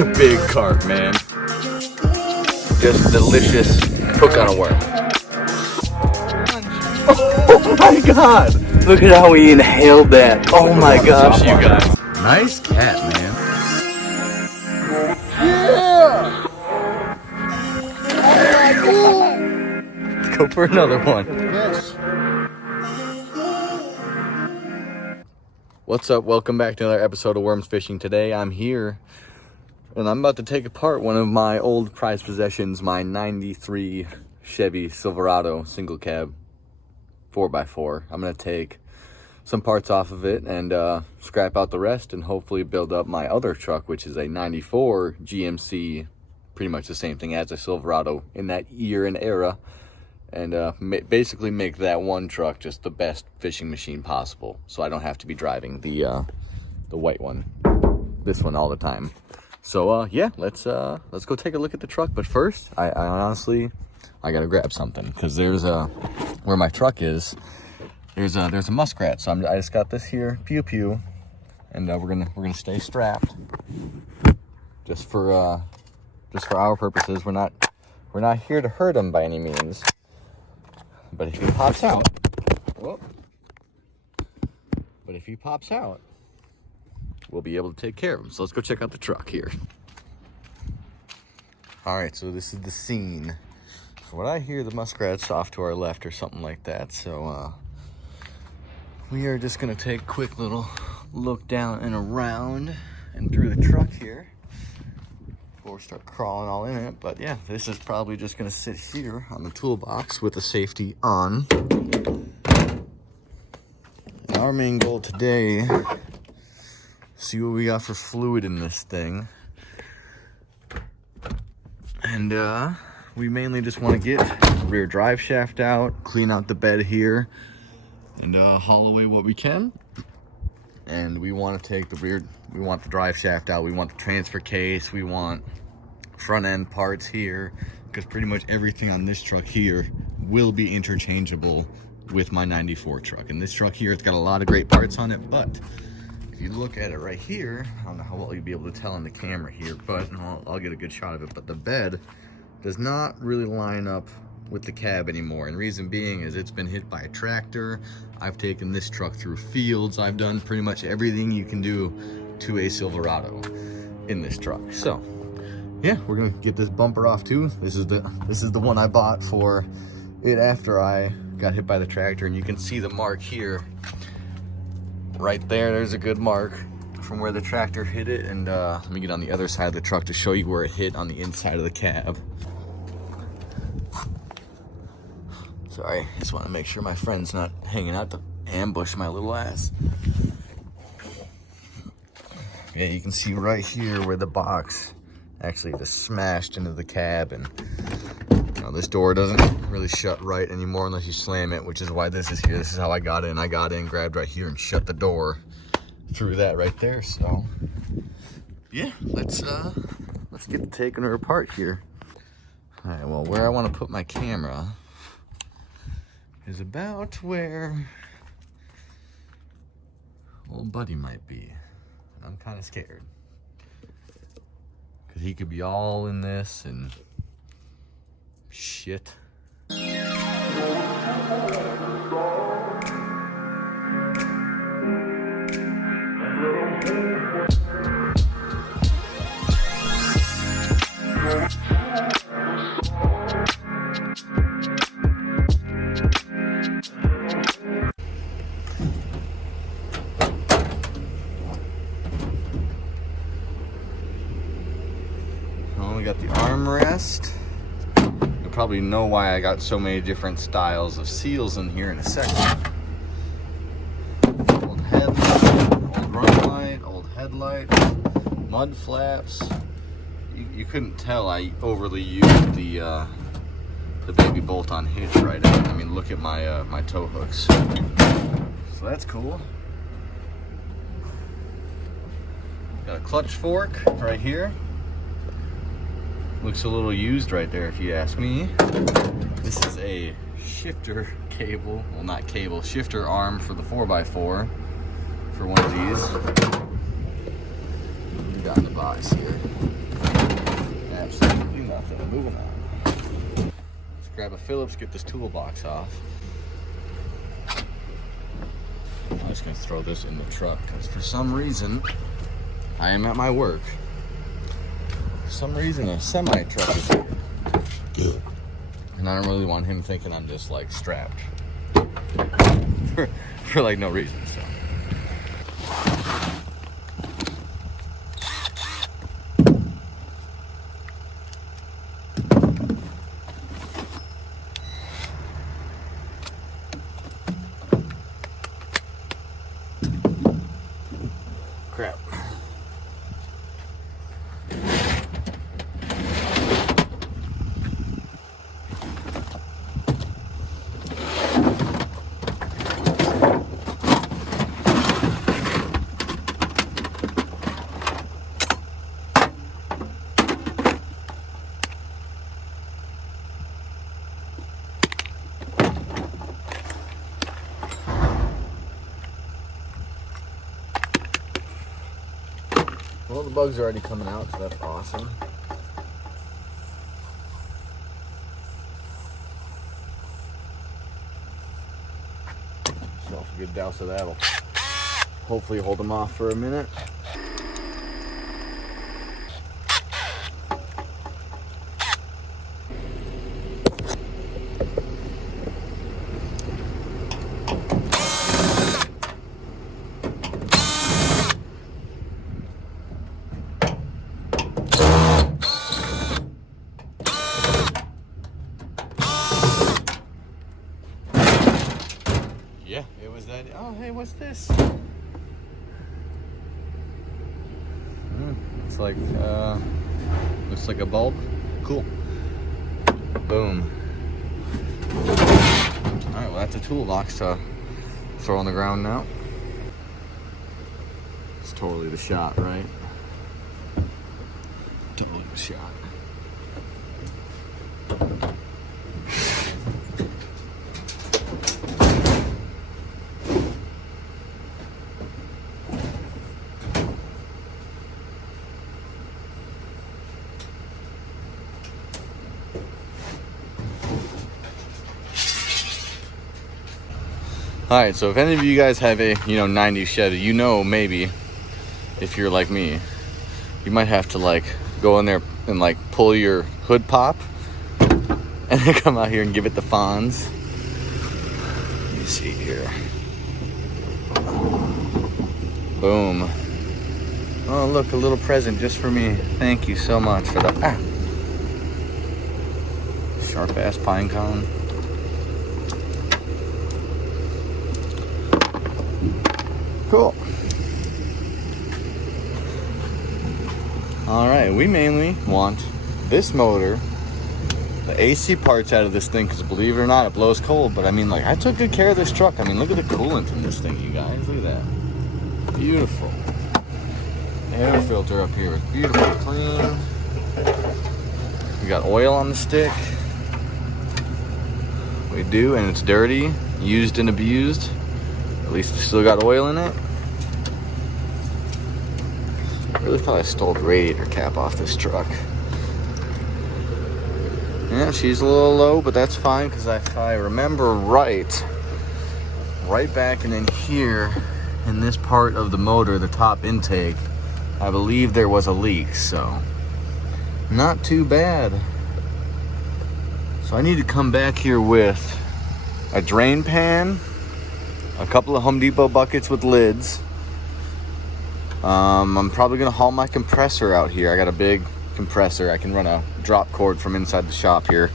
a big carp, man. Just delicious hook on a worm. Oh my god! Look at how he inhaled that. Oh my gosh, you guys. Nice cat, man. Yeah! Oh Let's go for another one. yes. What's up? Welcome back to another episode of Worms Fishing. Today I'm here and I'm about to take apart one of my old prized possessions, my 93 Chevy Silverado single cab 4x4. I'm going to take some parts off of it and scrap out the rest and hopefully build up my other truck, which is a 94 GMC, pretty much the same thing as a Silverado in that year and era, and basically make that one truck just the best fishing machine possible, so I don't have to be driving the white one, this one, all the time. So yeah, let's go take a look at the truck. But first, I honestly gotta grab something, because there's where my truck is, there's a muskrat. So I just got this here, pew pew, and we're gonna stay strapped just for our purposes. We're not here to hurt him by any means, but if he pops out, we'll be able to take care of him. So let's go check out the truck here. All right, so this is the scene. From what I hear, the muskrat's off to our left or something like that. So we are just gonna take a quick little look down and around and through the truck here before we start crawling all in it. But yeah, this is probably just gonna sit here on the toolbox with the safety on. Our main goal today, see what we got for fluid in this thing. And we mainly just want to get the rear drive shaft out, clean out the bed here, and haul away what we can. And we want to take we want the drive shaft out, we want the transfer case, we want front end parts here, because pretty much everything on this truck here will be interchangeable with my 94 truck. And this truck here, it's got a lot of great parts on it, but if you look at it right here, I don't know how well you'll be able to tell on the camera here, but I'll get a good shot of it, but the bed does not really line up with the cab anymore. And reason being is it's been hit by a tractor. I've taken this truck through fields. I've done pretty much everything you can do to a Silverado in this truck. So yeah, we're gonna get this bumper off too. This is the one I bought for it after I got hit by the tractor, and you can see the mark here right there. There's a good mark from where the tractor hit it. And let me get on the other side of the truck to show you where it hit on the inside of the cab. Sorry, just want to make sure my friend's not hanging out to ambush my little ass. Yeah, you can see right here where the box actually just smashed into the cab. And you know, this door doesn't really shut right anymore unless you slam it, which is why this is here. This is how I got in. I got in, grabbed right here, and shut the door through that right there. So yeah, let's get to taking her apart here. All right, well, where I want to put my camera is about where old buddy might be. I'm kind of scared, because he could be all in this and shit. We got the armrest. You'll probably know why I got so many different styles of seals in here in a second. Old headlight, old run light, old headlight, mud flaps. You couldn't tell I overly used the baby bolt-on hitch right out. I mean, look at my my tow hooks. So that's cool. Got a clutch fork right here. Looks a little used right there if you ask me. This is a shifter cable, well, not cable, shifter arm for the 4x4 for one of these. we got in the box here? Absolutely nothing. Moving on. Let's grab a Phillips, get this toolbox off. I'm just gonna throw this in the truck because for some reason I am at my work. For some reason a semi truck is here. Good. And I don't really want him thinking I'm just like strapped for like no reason. So. Crap. Well, the bugs are already coming out, so that's awesome. So a good douse of that'll hopefully hold them off for a minute. Yeah, it was that. Oh, hey, what's this? It's like, looks like a bulb. Cool. Boom. All right, well, that's a toolbox to throw on the ground now. It's totally the shot, right? Totally the shot. All right, so if any of you guys have a 90s Chevy, maybe if you're like me, you might have to like go in there and like pull your hood pop and then come out here and give it the fawns. Let me see here. Boom. Oh, look, a little present just for me. Thank you so much for that. Sharp ass pine cone. Cool. All right, we mainly want this motor, the AC parts out of this thing, because believe it or not, it blows cold. But I mean, like, I took good care of this truck. I mean, look at the coolant in this thing, you guys. Look at that. Beautiful. Air filter up here is beautifully clean. We got oil on the stick. We do, and it's dirty, used and abused. At least it's still got oil in it. I really thought I stole the radiator cap off this truck. Yeah, she's a little low, but that's fine, because if I remember right back and in here, in this part of the motor, the top intake, I believe there was a leak, so not too bad. So I need to come back here with a drain pan, a couple of Home Depot buckets with lids. I'm probably gonna haul my compressor out here. I got a big compressor. I can run a drop cord from inside the shop here.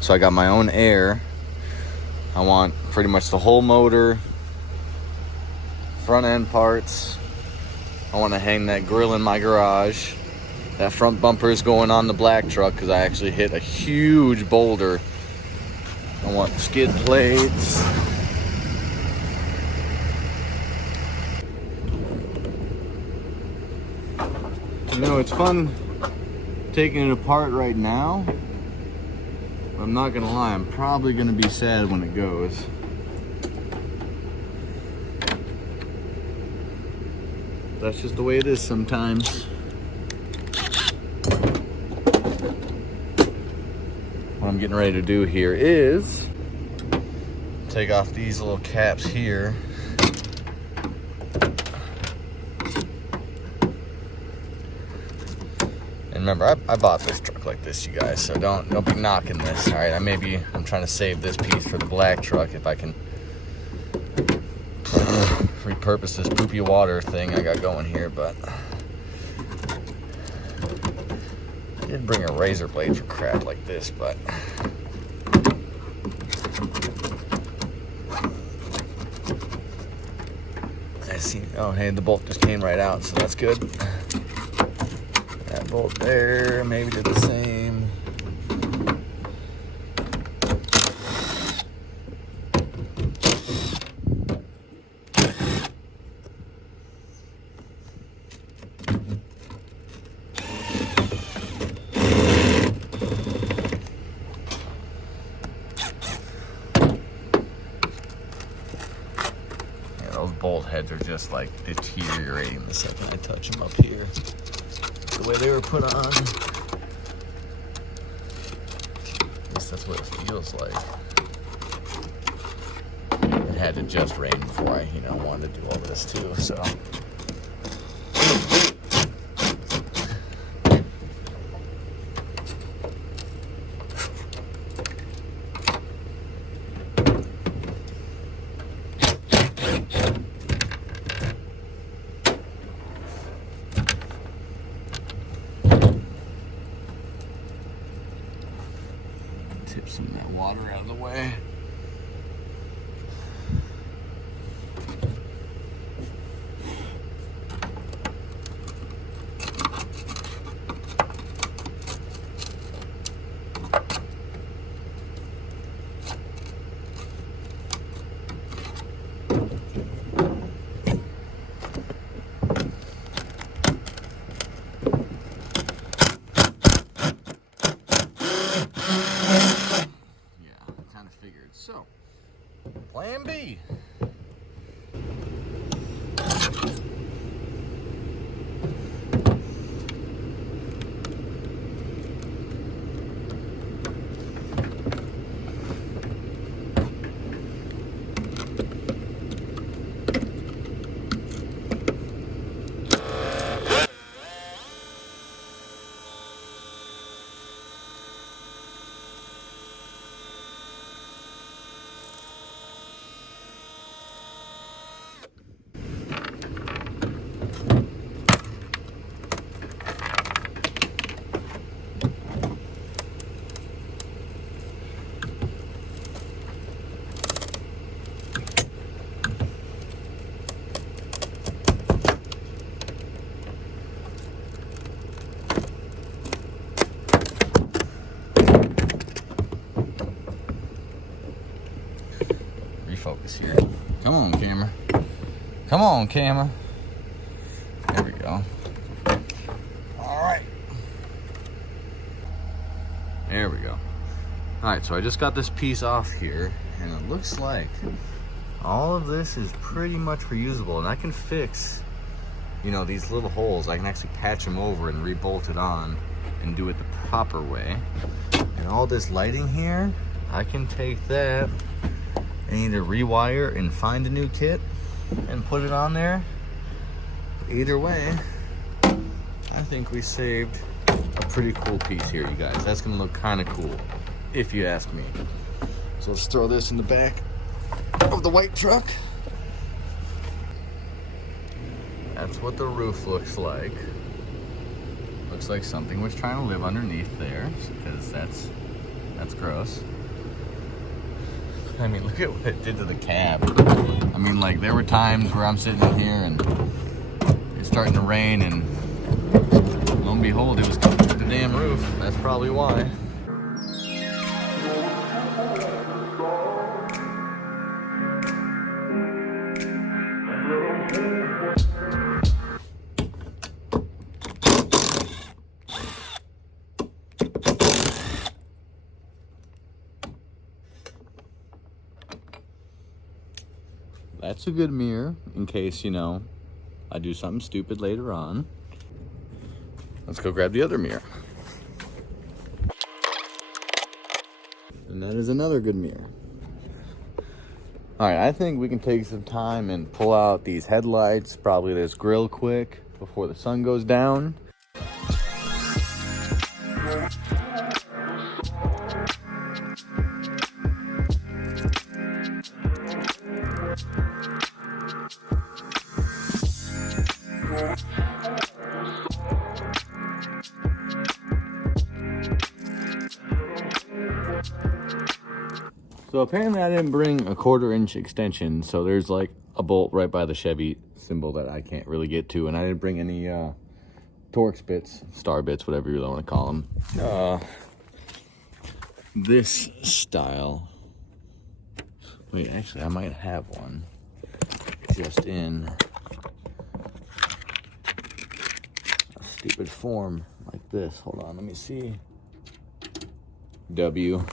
So I got my own air. I want pretty much the whole motor, front end parts. I want to hang that grill in my garage. That front bumper is going on the black truck because I actually hit a huge boulder. I want skid plates. You know, it's fun taking it apart right now. But I'm not gonna lie, I'm probably gonna be sad when it goes. That's just the way it is sometimes. I'm getting ready to do here is take off these little caps here. And remember, I bought this truck like this, you guys, so don't be knocking this. All right, I'm trying to save this piece for the black truck if I can repurpose this poopy water thing I got going here, but I did bring a razor blade for crap like this, but I see. Oh, hey, the bolt just came right out, so that's good. That bolt there maybe did the same. Those bolt heads are just like deteriorating the second I touch them up here. The way they were put on. At least that's what it feels like. It had to just rain before I, wanted to do all this too, so. Tip some of that water out of the way. So, plan B. Refocus here. Come on, camera. Come on, camera. There we go. All right. There we go. All right, so I just got this piece off here, and it looks like all of this is pretty much reusable, and I can fix, these little holes. I can actually patch them over and re-bolt it on and do it the proper way. And all this lighting here, I can take that and either rewire and find a new kit and put it on there. Either way, I think we saved a pretty cool piece here, you guys. That's gonna look kind of cool, if you ask me. So let's throw this in the back of the white truck. That's what the roof looks like. Looks like something was trying to live underneath there, because that's gross. I mean, look at what it did to the cab. I mean, like, there were times where I'm sitting in here and it's starting to rain, and lo and behold, it was the damn roof. That's probably why. That's a good mirror in case, I do something stupid later on. Let's go grab the other mirror. And that is another good mirror. All right, I think we can take some time and pull out these headlights, probably this grill quick before the sun goes down. So apparently I didn't bring a 1/4-inch extension, so there's like a bolt right by the Chevy symbol that I can't really get to, and I didn't bring any Torx bits, star bits, whatever you want to call them. This style. Wait, actually I might have one just in a stupid form like this. Hold on, let me see. W.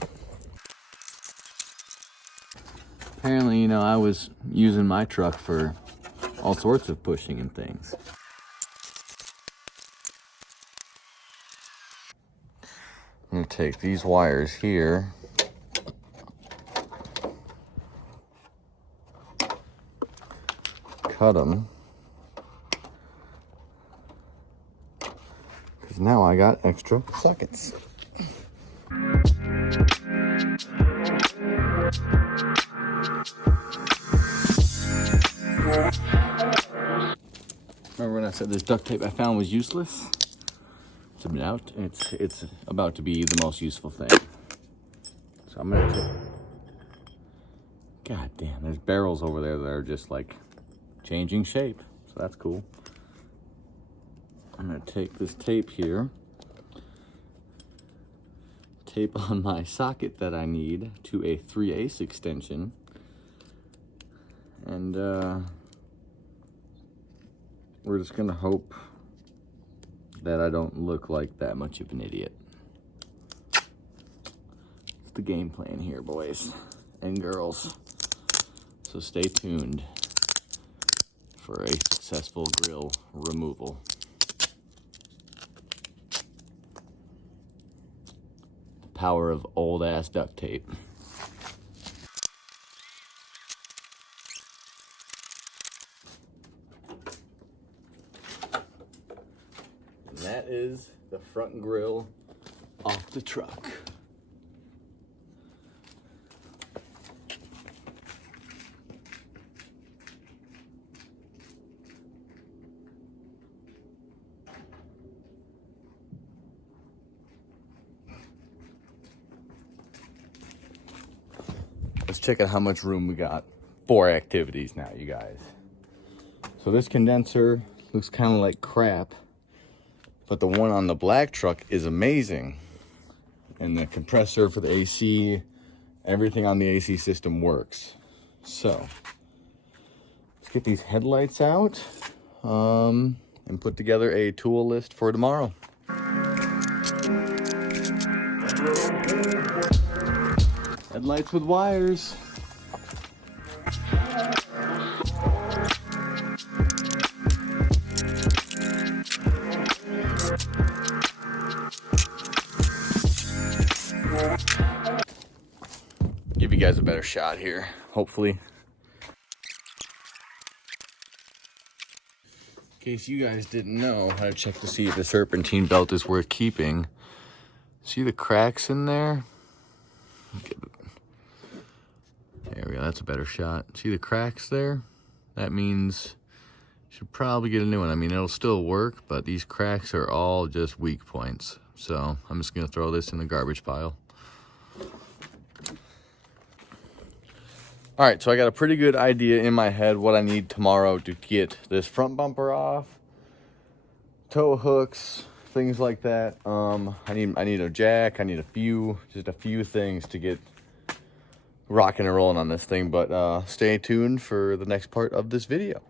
Apparently, you know, I was using my truck for all sorts of pushing and things. I'm gonna take these wires here, cut them, because now I got extra sockets. Remember when I said this duct tape I found was useless? It's about to be the most useful thing. So I'm gonna take, god damn, there's barrels over there that are just like changing shape. So that's cool. I'm gonna take this tape here, tape on my socket that I need to a 3/8 extension, and we're just gonna hope that I don't look like that much of an idiot. It's the game plan here, boys and girls. So stay tuned for a successful grill removal. The power of old ass duct tape. And that is the front grill off the truck. Let's check out how much room we got. 4 activities now, you guys. So this condenser looks kind of like crap, but the one on the black truck is amazing. And the compressor for the AC, everything on the AC system works. So let's get these headlights out and put together a tool list for tomorrow. Headlights with wires. Give you guys a better shot here, hopefully. In case you guys didn't know how to check to see if the serpentine belt is worth keeping. See the cracks in there? There we go, that's a better shot. See the cracks there? That means you should probably get a new one. I mean, it'll still work, but these cracks are all just weak points. So I'm just gonna throw this in the garbage pile. All right, so I got a pretty good idea in my head what I need tomorrow to get this front bumper off, tow hooks, things like that. I need a jack. I need just a few things to get rocking and rolling on this thing. But stay tuned for the next part of this video.